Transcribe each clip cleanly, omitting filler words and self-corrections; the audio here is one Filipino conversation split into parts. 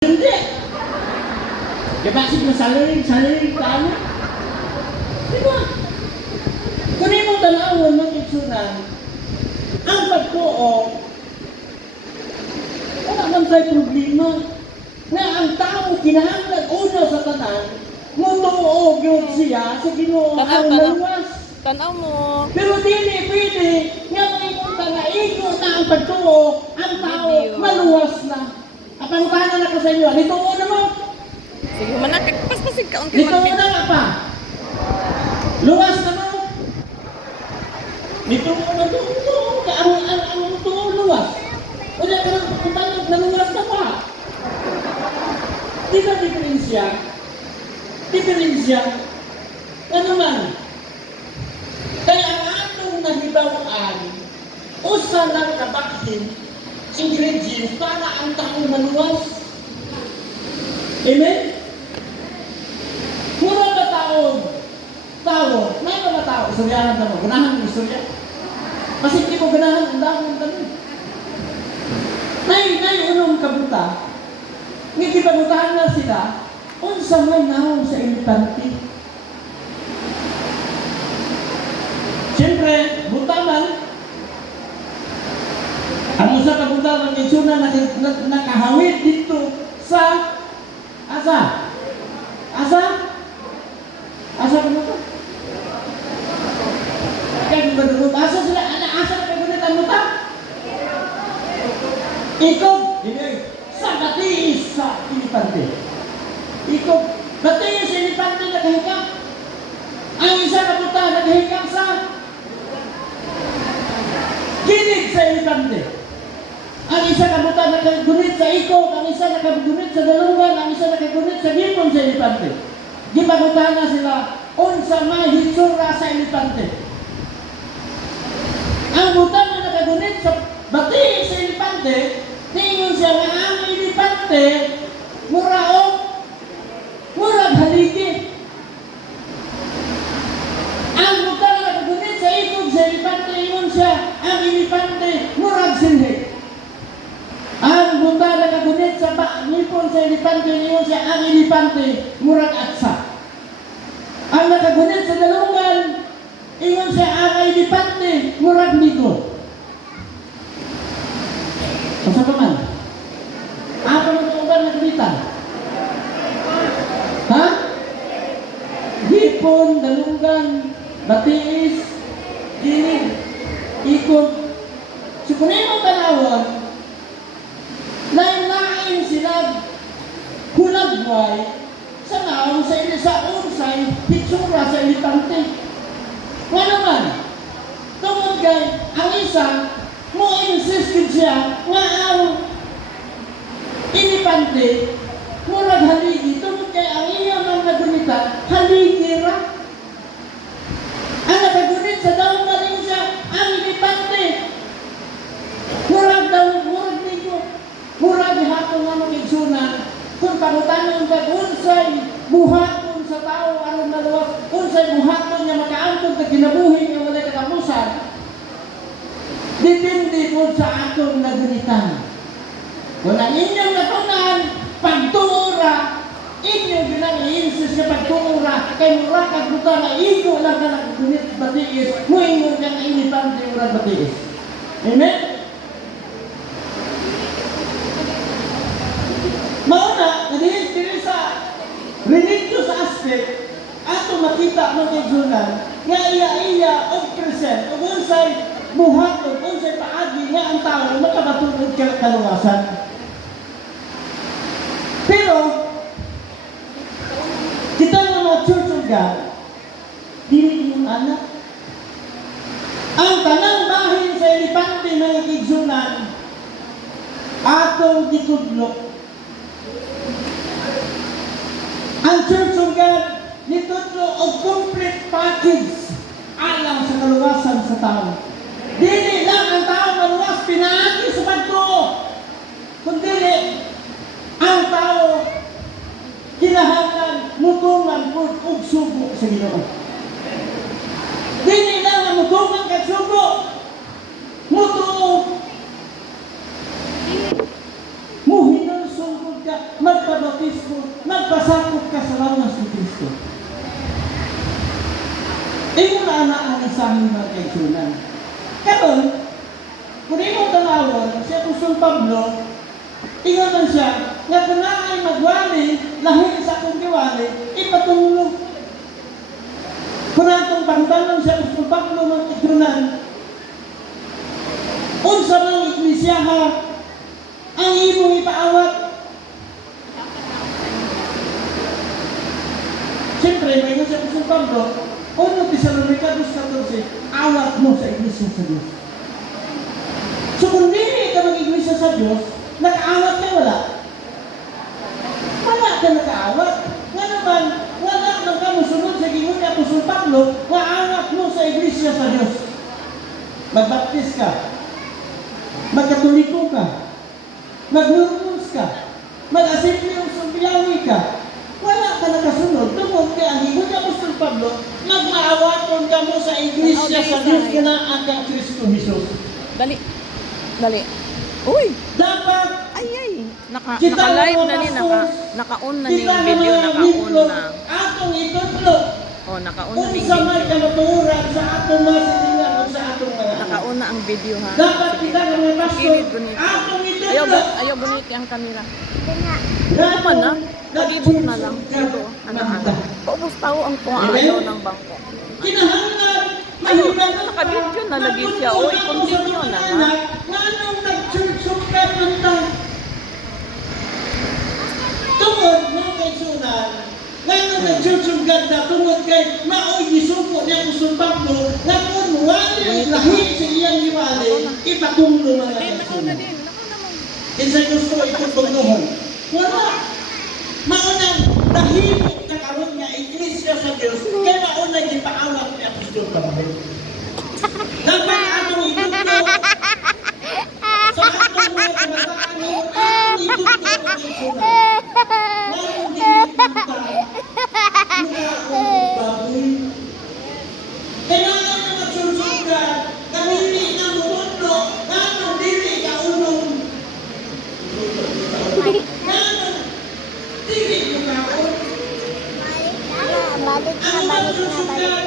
Hindi. Kaya bakit masalaring ka ano? Diba? Kung mo tanawon ng itsunan, ang pagtuo, wala man tayo problema na ang tao kinahanglan una sa tanan, mutuo yun siya sa Ginoo ang lawas. Tanaw mo. Pero dili pwede nga maipunta na iko na ang pagtuo, ang tao maluwas na. Apang paano na ko sa inyo? Nituo na mo. Sige, manakit. Paspasin ka. Nituo na nga pa. Luwas na mo. Nituo na tuo. Ang tuo luwas. Wala ka nang pupunta naluwas na pa. Di ba diferensya? Diferensya? Ano man? Kaya ang atong nahibawaan, usa lang kabakhin, ingredients para ang taong maluwas. Amen? Mura ba taon? Tao? May ba tao? Istoryahan na mo. Ganahan mo istorya. Kasi hindi mo ganahan ang dahon ng tanong. Nay unong kabuta. Ngikipagutahan na sila, unsa may naon sa importante. Siyempre, butaman, ang usa ka buta ng itsuna nakahawid dito sa asa ka mo to? Kaya magdugod, asa sila, asa na kagunit ang buta? Ikog, sa batiis sa ilipante. Ikog, batiis sa ilipante nakahikam. Ang isa ka buta nakahikam sa ginig sa ilipante. Ang isa kabuta nakagunit sa ikog, ang isa nakagunit sa dalungan, ang isa nakagunit sa gipon sa ilipante. Gipagutahan na sila, unsa may hitsura sa ilipante. Ang buta na nakagunit sa bati sa ilipante, tingin siya nga ang ilipante, muraog, murag haligi. Ang buta na nakagunit sa ikog sa ilipante, tingin siya, ang ilipante, murag sinhig. Ang buta na kagunit sa nipon sa ilipante, niyon siya ang ilipante, murag atsa. Ang nakagunit sa dalungan, ingon siya ang ilipante, murag niko. Asa pa man? Apa mo ito ba nagunitan? Ha? Hipon, dalungan, batiis, ginig, ikot. So kung mo tanawon, lain-lain sila hulagway sa naong sa unsay hitsura sa ilipante. Nga naman, tungod kay ang isa mo insisted siya nga ang ilipante murag haligi. Tungod kay ang iya man nagunitan haligi ra. Ang nakagunit sa daong galing siya ang ilipante murag niko. Mura gihapon nga mong igsunan, kung pangutanon ka unsay buhaton sa tao aron maluwas, unsay buhaton nga makaangkon ka kinabuhi nga walay katapusan, depende po sa atong nagunitan. Kung ang inyong natunan, pagtuura, inyong ginang-i-insist na pagtuura, kay mura kagbuta na igo lang ka naggunit batiis, muingon ka na inipan di mura batiis. Amen? Mauna, diri sa religious aspect, ato makita mo kay Junan, nga iya og present, og unsay buhaton, unsay paagi nga ang tao makabatulog ka kaluwasan. Pero, kita nga mga Church of God, dili yung anak. Ang tanang bahin sa ilipante ng igsunan, atong gitudlo. Ang Church of God nitudlo og complete package alang sa kaluwasan sa tao. Dili lang ang tao maluwas pinaagi sa pagtuo, kundi ang tao kinahanglan mutungan pud og sugo sa Ginoo. Dili lang ang mutungan kag sugo, mutuo muhinong sugod ka magpabautismo, magpasakop ka sa lawas ni Kristo. Imo na ang asahin mga kaigsunan. Karon, kung imo tanawon, si Apostol Pablo, ingon man siya, nga kung naay magwali, lahi sa akong giwali, ipatulog. Kung natong pangtanon si Apostol Pablo mga kaigsunan, unsa mang iglesia ang imong ipaawat. Siyempre, may nga si Apostol Pablo, 1 Tessalonicanos 14, awat mo sa iglesia sa Diyos. So kung dili ka mag-iglesia sa Diyos, nakaawat ka wala? Wala ka nakaawat. Nga naman, wala nang kamo sunod sa gingon ni Apostol Pablo, maawat mo sa iglesia sa Diyos. Magbaptis ka, magkatoliko ka, magnurnos ka, mag-asipli o sumbiyawi ka, wala ka nakasunod. Tungod kaya ang gingon ni Apostol Pablo, magmaawaton ka mo sa iglesia sa Diyos ka na ang Kristo Jesus. Dali. Dali. Uy! Dapat Naka-live na ni, naka-on na ni yung video, naka-on na. atong itutlo. Oh, naka-on na ni Kung sa may video. kamaturan sa atong mga silingan o sa atong mga anak. Naka-on na ang video ha. Dapat kita ng mga pastor, Kilid bonito. atong Ayaw, itutlo. ayaw buniti ang kamera. Dapat Naman na, palibot na lang. Ito, anak-anak. Paubos tao ang ayaw ng bangko. Kinahanglan, Ayun, mahibagan ka. naka-video na lagi siya. Oy, continue na ha. Nganong nag-church-church ka tungod mo kay sunan, nganong nag-church-church na tungod kay maoy gisuko niya Apostol Pablo, nga kung wali ang lahi sa iyang liwali, ipatunglo mga kaysunan. Kinsay gusto itong pagnuhon? Wala. Maunang nahimo na karon nga iglesia sa Dios, kay maunang gipaawat ni Apostol Pablo. Dapat atong itutlo sa atong mga kabataan mo, atong itutlo ang kaysunan. Maunang dinipunta mula akong baboy. Kailangan na magsusugan, kamili na mututlo, atong dili ka unong ang magsusugan,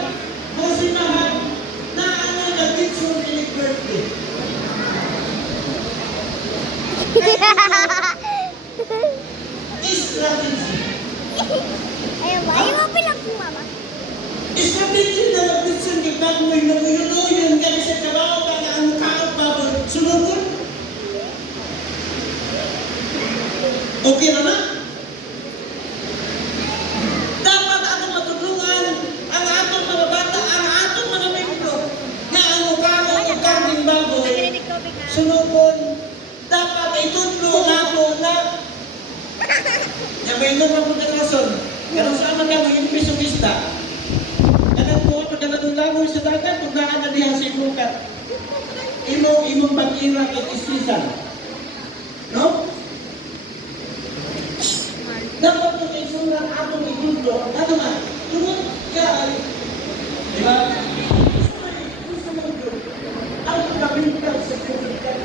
masinahan na ano nag-picture ni birthday. Strategy. Ayaw mo bilang po, mama. Strategy na nag-picture ni Bagmoy na uyun-uyun kami sa trabaho ka na ang kaot baboy. Sunod. Okay na na? Dapat atong matulungan ang atong mga bata, ang atong mga membro na ang mukha o karning baboy. Sunod. Dapat itutlo nato na may ito mga pagkakasyon. Ganun sa aman kami yung pisong-pista. Ganun po, pagkanadulangoy sa dagat, kung naan na diha sa imukat. Imong pag-ira at istisan. No? Dapat po kayo sunan atong itutlo. Ano man? Tungod ka. Di ba? Gusto mo ito. Ang pagkabintag sa pagkabintag.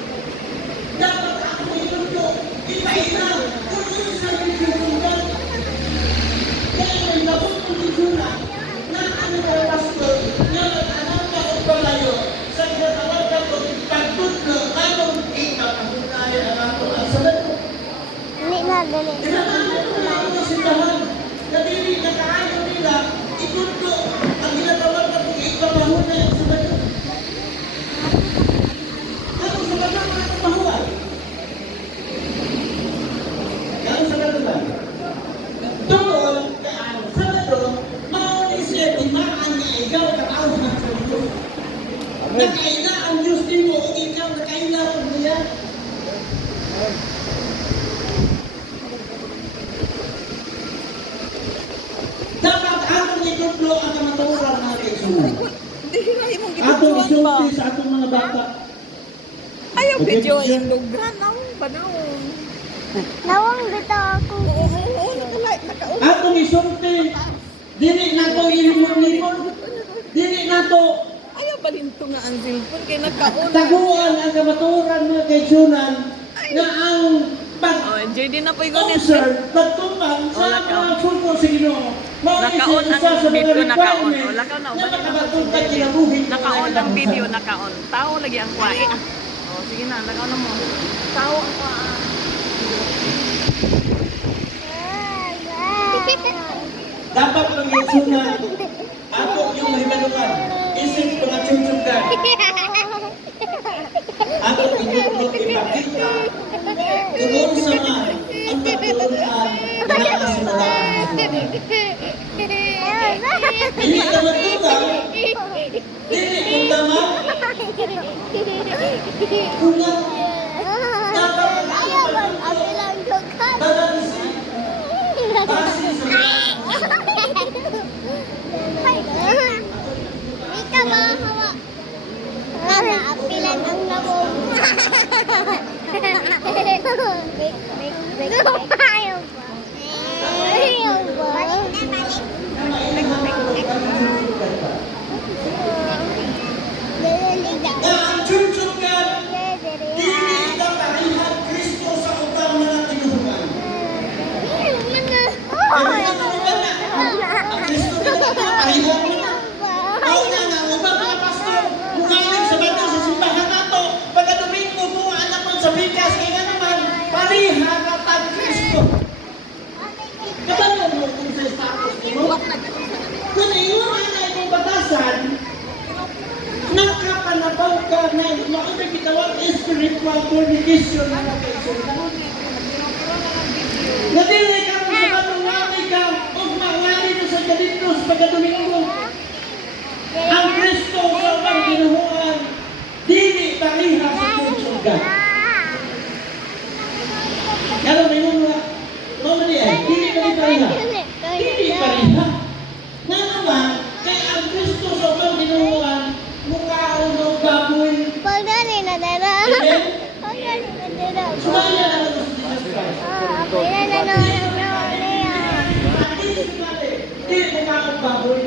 Dapat atong itutlo. Ipaina. Kung sa pagkabintag. Kaya may labot kong ituna na ano ka pastor na mag-anak ka o palayo sa kinatawag ka o pagtutlo anong ikapahunay ang atong asalan ko. Hindi na, dali. Kinatawag ko na ako sindahan na dili na kaayo nila itutlo ang ginatawag ka o ikapahunay ang asalan ko. Ano sa bagang mga kapahuan? Ano sa bagang? Tungkol kaan sa bato, maunisip imaan nga ikaw kakaawang sa Diyos. Nakaina ang Diyos din mo o ikaw nakaina po niya. Dapat atong itutlo ang kamaturan ng kaisunan. Hindi na imong Atong gibidyoan ba? isulti sa atong mga bata. Ayaw video yung lugan. Nawang ba nawang? Nawang bitaw ako. Oo, naka-on. Atong isulti. Dili na to ilimon-limon. Dili na to Ayaw balinto nga ang cellphone kay naka-on. taguan ang kamaturan mga kaisunan na ang Oh, JD na po Oh, gunit. sir, nagtuman sa lakaw. mga fulpo sa Ginoo. Nakaon ang video, nakaon. O, lakaw na, Na ubalik na po makabatong si ka JD. kinabuhi. Nakaon ang video, nakaon. Tao lagi ang kuwae. O, sige na, nakaon na mo. Tao ang kuwae. Dapat lang yung sunan. Ato yung mahimalukan. Isip ko na tsuntsugan. Ato inutlog ipakita. Tugon sa man. Ang katulunan. Nakasimulaan. Hindi ka matugang. Dili kung tama. Kulang. Dapat balansin. Basin sa Ika ba hawa? Apilan ang nabong. Ayaw ba? Ayaw ba? na ang tsuntsugan. Dili ka parihan Kristo sa utang na tinuhuman. Ang Kristo ka na parihan mo na. Ako na nga, ubang mga pastor, umayon sa bato sa simbahan nato, pagka Domingo mo, anak mo sa bigas, kaya naman, parihan at ang Kristo. Kabalo mo kung sa status mo? Kung iyon na itong batasan, nakapanabaw ka na maunang kitawag spiritual fornication na nakaisunan. Nadili ka kung sa batong ngaway ka, huwag mawali mo sa kalitos pagka Domingo. Ang Kristo sa ubang ginuhuan, dili pariha sa tsuntsugan. Kaya may mga mamali ay, dili pariha. Dili pariha. Nga naman, kay ang Kristo sa ubang ginuhuan, mukha ulo baboy. Pagdali na dara. Amen? Pagdali na dara. Sumaya na lang sa Jesus Christ. Apilan na naman. Dili mukha ulo baboy.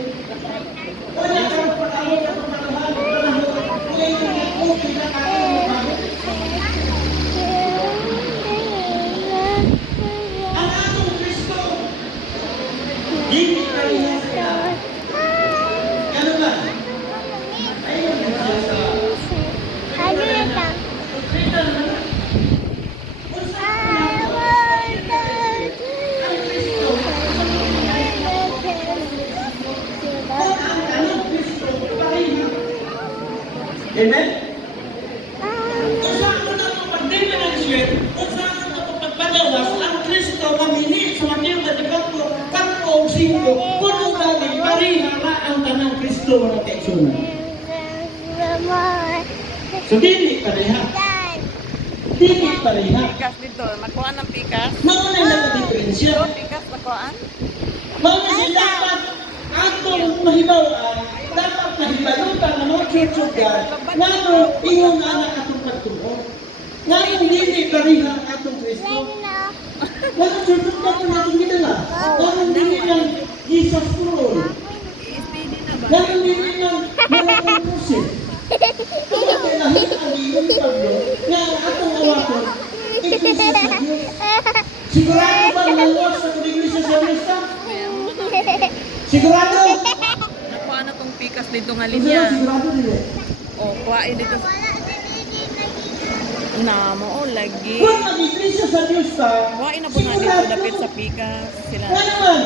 Wala ka pag-awal sa pagmamahal, panahon, ngayon yung okay na kayo ng baboy. Ang atong Kristo, dili pariha sa ilaw. Ano ba? Ayun ang siya sa Ano ito? Kristo naman. Kung saan I ang want Kristo, kung ang anong Kristo, pariha. Amen? Kung saan ko na itong pag-differentiate, kung saan ko na itong pagpalawas, ang Kristo mamini sa Mateo 24, 4-5, puno galing pariha na ang tanang Kristo na kaisunan. So, dili pariha. Dili pariha. Pikas dito, nakuha ng pikas. Mauna na ka-diferensya. Dito, pikas nakuhaan. Mauna siya dapat atong mahibaw, dapat nahibalutan ng mga tsuntsugan nga no, ingon na anak atong pagtuo. Nga nung dili pariha ang atong Kristo. Wala tsuntsugan po natin ginala. Nga nung dili ng Jesus Lord. I-steady na ba? Nga nung dili ng mga conclusive. Kaya kailangan ang iyong Pablo na ang atong awaton, iglesia sa Diyos. Sigurado ba naluwas sa iglesia sa Diyos ka? Sigurado? Nakuha na tong pikas dito nga Kung sino linya. sigurado nila. O, kuhain dito. Na mo, lagi. Kung mag-iglesia sa Diyos ka, Kuhain na po nga dito, dapit sa pikas. Sila. Nga naman.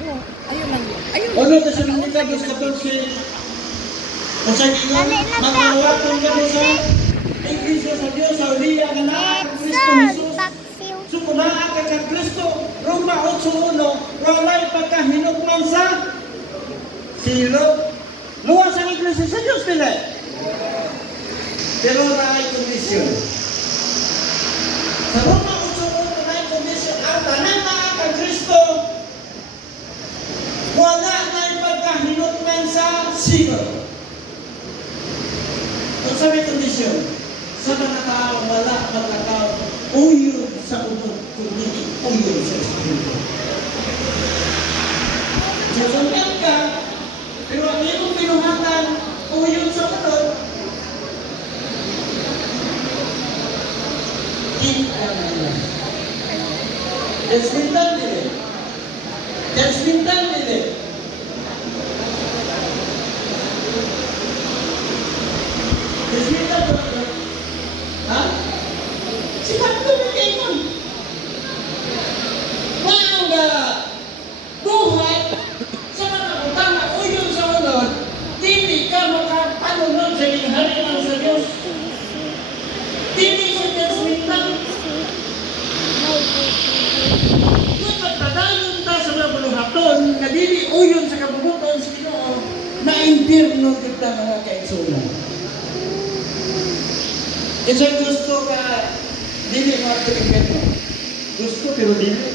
Oh, ayun lang. Ayun Ano ka sa mga Diyos 14? Kung sa inyo, magkawaton ka mo sa iglesia sa Diyos, sa uliya ka na ang Kristo Jesus. Sukunaan ka kang Kristo, Roma 8:1, walay pagkahinukman sa silot. Luwas ang iglesia sa Diyos nila. Pero na ay kondisyon. Sa Roma 8:1 na ay kondisyon, ang tanan na kang Kristo, wala na ay pagkahinukman sa silot. Kung sa may kondisyon, sa mga tao, wala mga tao, uyod sa unod, kundi uyod sa Espiritu. Susunod ka, pero ang iyong pinuhatan, uyod sa unod, hindi ka naman. Judgmental dili. Judgmental dili. Judgmental dili. Ha? Sikap ko na kayo nun. Mga buhat sa mga utang na uyon sa unod, dili ka makapanunod sa ginharian sa Diyos. Dili sa judgmental. Kung magpadayon ta sa mga buluhaton, na dili uyon sa kabubuton sa Ginoo, na impirno kita mga kaigsunan. Isang gusto ka, dili mo ang impirno. Gusto pero dili.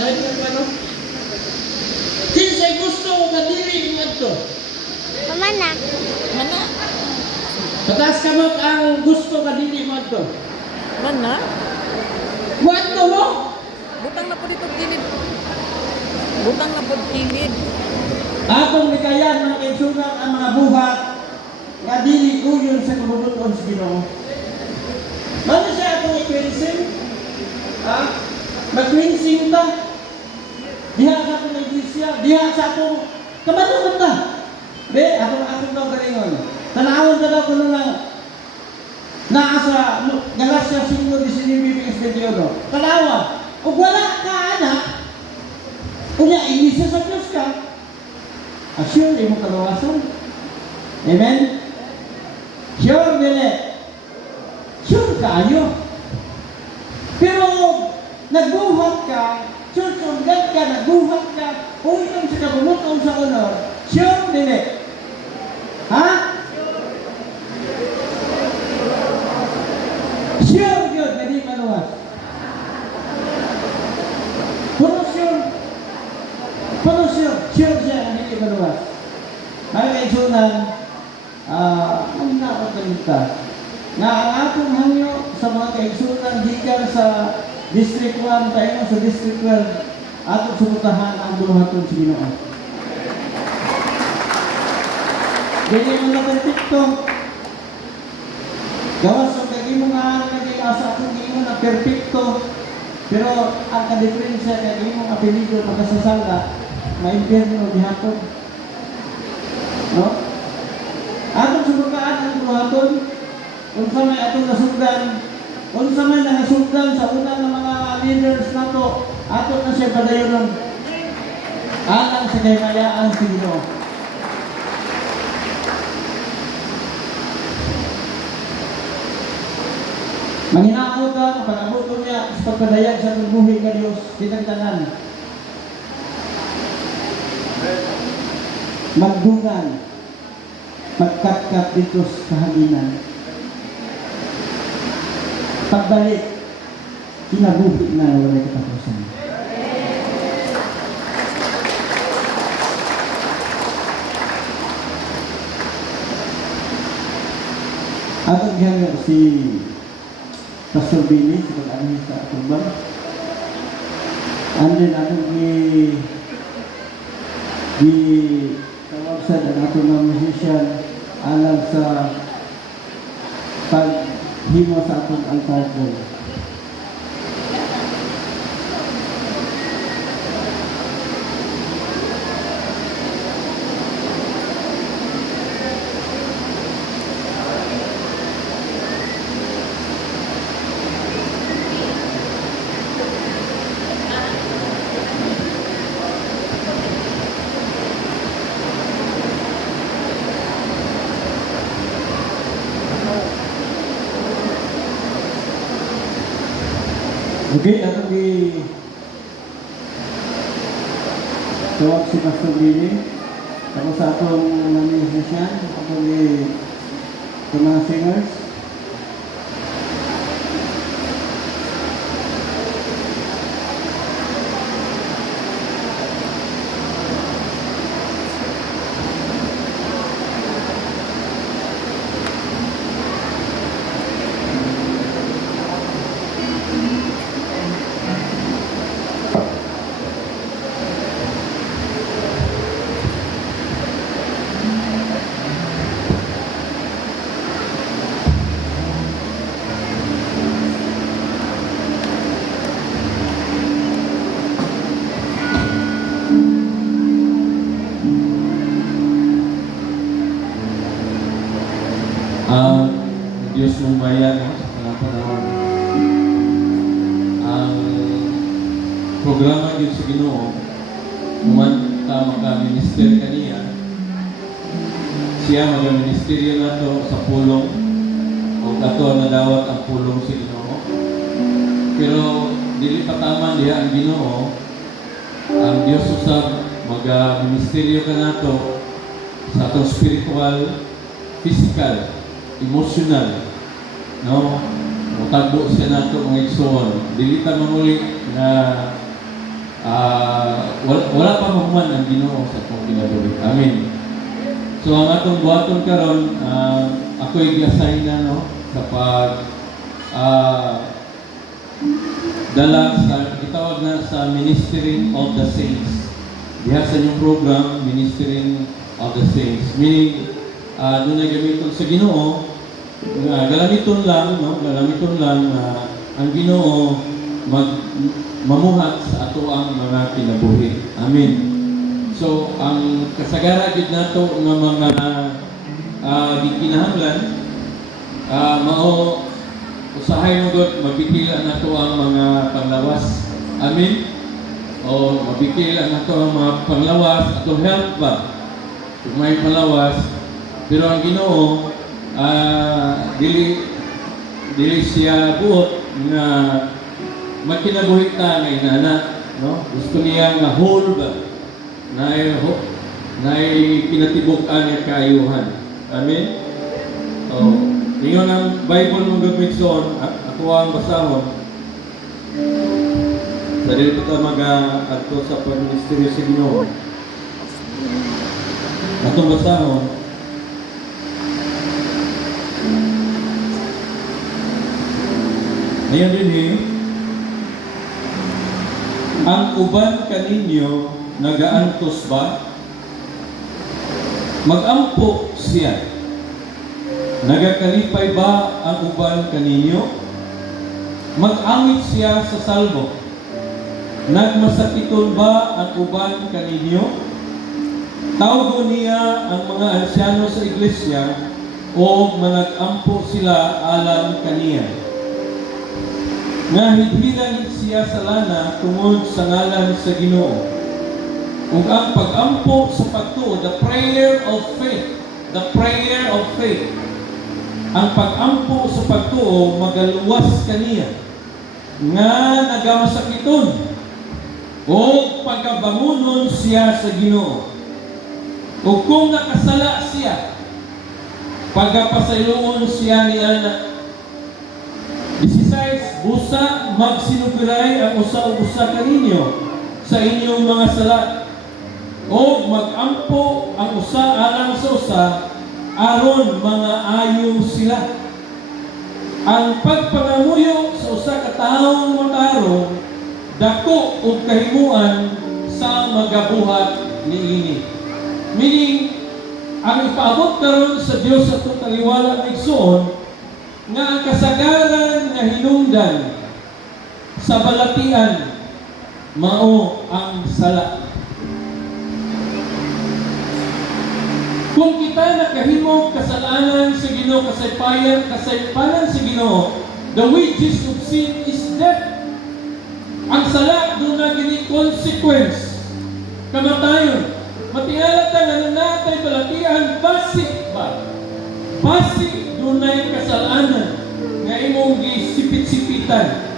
Dahil ka ano? Kinsay gusto nga dili mo ito. Pamana. Mana? Patas ka mo ang gusto nga dili mo ito. Mana? What mo? Butang na po dito kilid. Butang na po kilid. Atong nikayan mga kaigsunan ang mga buhat nga dili uyon sa kabubuton sa Ginoo. Ano siya atong i-cleansing? Ha? Mag-cleansing ta. Diha sa atong iglesia, diha sa atong kamanaman ta. Be, atong daw galingon. Tanawon ta daw kuno lang naa sa Galacia 5:19-21. Tanawa, ug wala ka anak, kunya iglesia sa Diyos ka, assure imo kaluwasan. Amen? Sure, dili. Sure kaayo. Pero nagbuhat ka, sunod-sunod ka, nagbuhat ka, uyon sa kabuluton sa honor, sure, dili. Ha? Sure yun, na di maluwas. Puno sure. Puno sure. Sure siya na hindi maluwas. Mga kaigsunan, ang nakakalita na ang atong hangyo sa mga kaigsunan gikan sa District 1 tayo sa District 12 atong sumutahan ang buluhaton sa Ginoo. Dili mo na perfecto. Gawas sa kagimo nga naging asa akong imo na perfecto. Pero ang ka-diferensya kagimo ang apelido makasasala ma-impierno gihapon. No? Atong sumukaan ang buluhaton, unsa may atong nasugdan, unsa may nangasugdan sa unang ng mga leaders nato, ato na siya padayonon. Alang sa kahimayaan sa Ginoo. Manginako ka, pag-abuto niya sa pagpadayag sa tungguhi ka Diyos, kitang-tanan. Magdugan, magkat-kat dito sa kahaginan. Pagbalik, kinabuhi na wala katapusan. Atong gihangyo si Pastor Billy sa pag-amin sa Atuban. And then atong tawag sa atong mga musician alam sa paghimo sa atong altar call. Okay, atong tawag si Pastor Billy. Tapos sa atong mga musician, atong mga singers. mismong bayan, no? Sa panahon. Ang programa yun sa Ginoo, kuman ka maka-minister kaniya, siya mag-ministeryo na to sa pulong, o ato nadawat ang pulong sa Ginoo. Pero dili pa tama diha ang Ginoo, ang Dios usab mag-ministeryo ka na to sa atong spiritual, physical, emotional, no? Mutagbo siya nato mga igsoon. Dili ta mamuli na wala pa mahuman ang Ginoo sa atong kinabuhi. Amen. So ang atong buhaton karon, ako'y gi-assign na, no, sa pag dala sa itawag na sa Ministering of the Saints. Diha sa inyong program, Ministering of the Saints. Meaning, doon na gamiton sa Ginoo, galamiton lang, no? Galamiton lang na ang Ginoo mamuhat sa ato ang mga kinabuhi. Amen. So, ang kasagara gid nato nga mga gikinahanglan, mao usahay mo gud mabikila nato ang mga panglawas. Amen. O mabikila nato ang mga panglawas ato health ba. Kung may panglawas, pero ang Ginoo dili siya buot nga magkinabuhi ta nga inana, no? Gusto niya nga whole ba na kinatibuk-an niya kaayuhan. Amen. So, ingon ang Bible mong gagmigsoon, ako ang basahon. Sa dili kita mag-adto sa pagministeryo sa Ginoo. Atong basahon, ngayon din ang uban kaninyo nagaantos ba? Mag-ampo siya. Nagakalipay ba ang uban kaninyo? Mag-awit siya sa salmo. Nagmasakiton ba ang uban kaninyo? Tawgo niya ang mga ansyano sa iglesia o manag-ampo sila alam kaniya. Nga hidhiran siya sa lana tungod sa ngalan sa Ginoo. Ug ang pag-ampo sa pagtuo, the prayer of faith, the prayer of faith. Ang pag-ampo sa pagtuo magaluwas kaniya nga nagamasakiton o pagkabangunon siya sa Ginoo. Ug kung nakasala siya, pagkapasayloon siya ni anak. 16, busa magsinupiray ang usa-usa kaninyo sa inyong mga sala o mag-ampo ang usa alang sa usa aron mga ayo sila. Ang pagpangamuyo sa usa ka taong matarong dako ug kahimuan sa magabuhat niini. Meaning, ang ipaabot karon sa Dios sa itong taliwala ng igsoon nga ang kasagaran nga hinungdan sa balatian mao ang sala. Kung kita nakahimog kasalanan sa Ginoo, kasaypanan sa Ginoo, the wages of sin is death. Ang sala doon na gini consequence, kamatayon. Matingala ta nga natay balatian basic ba? Basic dunay kasalanan nga imong gisipit-sipitan.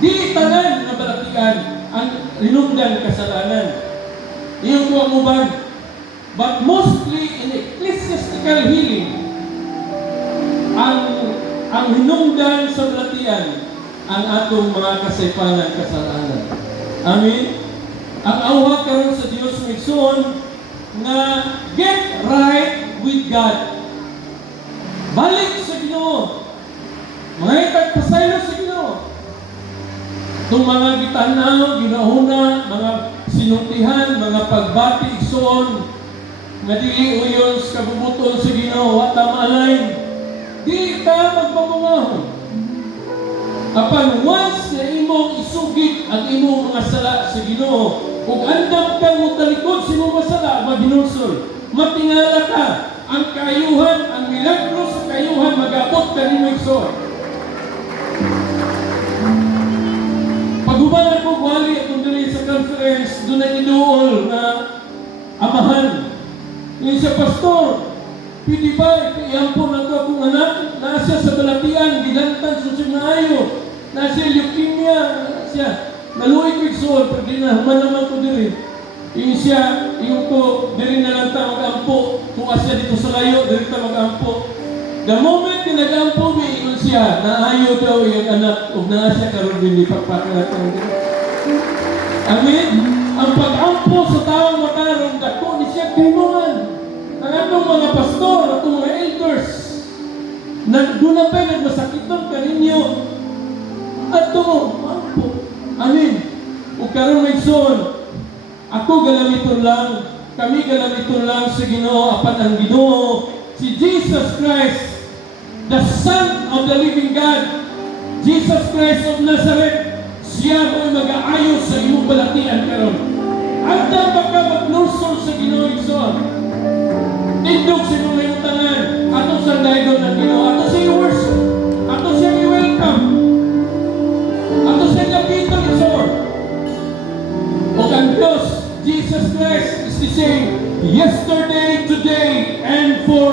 Di tanan nga balatian ang linungdan kasalanan. Iyong tuwa mo ba? But mostly in ecclesiastical healing, ang hinungdan sa balatian ang atong mga kasaypanan kasalanan. Amen. Ang awha karon sa Dios migsoon nga get right with God. Balik sa Ginoo. Mga itagpasaylo sa Ginoo. Itong mga gitanaw, ginahuna, mga sinuntihan, mga pagbati, igsoon, nga dili uyon sa kabubuton sa Ginoo, wa ta maalayn. Di ta magpamungahon. Apan once na imong isugid ang imong mga sala sa Ginoo, ug andam kang mo talikod sa imong masala, maginulsol, matingala ka, ang kaayuhan, ang milagro sa kaayuhan mag-abot kanimo igsoon. Paghuban ako wali atong dili sa conference, doon na inuol na amahan. Yung sa pastor, pwede ba iampo na ito akong anak? Nasa sa balatian, ginantan sa sinaayo. Nasa leukemia, siya. Naluoy ko igsoon, pero di na, human naman ko diri. Yung siya, yung ko, diri na lang ta mag-ampo. Kung asya dito sa layo, diri ta mag-ampo. The moment na nag-ampo, may ingon siya, naayo daw yung anak, o naasya karon din di pagpapalatan din. Amen? Ang pag-ampo sa taong matarong, dako ni siya kailangan. Ang atong mga pastor, atong mga elders, doon na pa'y nagmasakitan kaninyo, ato, ampo. Amen? O karon may son, ako galamiton lang, kami galamiton lang sa Ginoo, apan ang Ginoo, si Jesus Christ, the Son of the living God, Jesus Christ of Nazareth, siya mo'y mag-aayos sa iyong balatian karon. Anta ba ka maglusol sa Ginoo igsoon? Tindog sa iyong layutangan, atong sa dahigon ng Ginoo, atong sa iyong worship, atong sa iyong welcome, atong sa iyong lapitan igsoon. O ang Diyos, Jesus Christ is the same yesterday, today, and forever.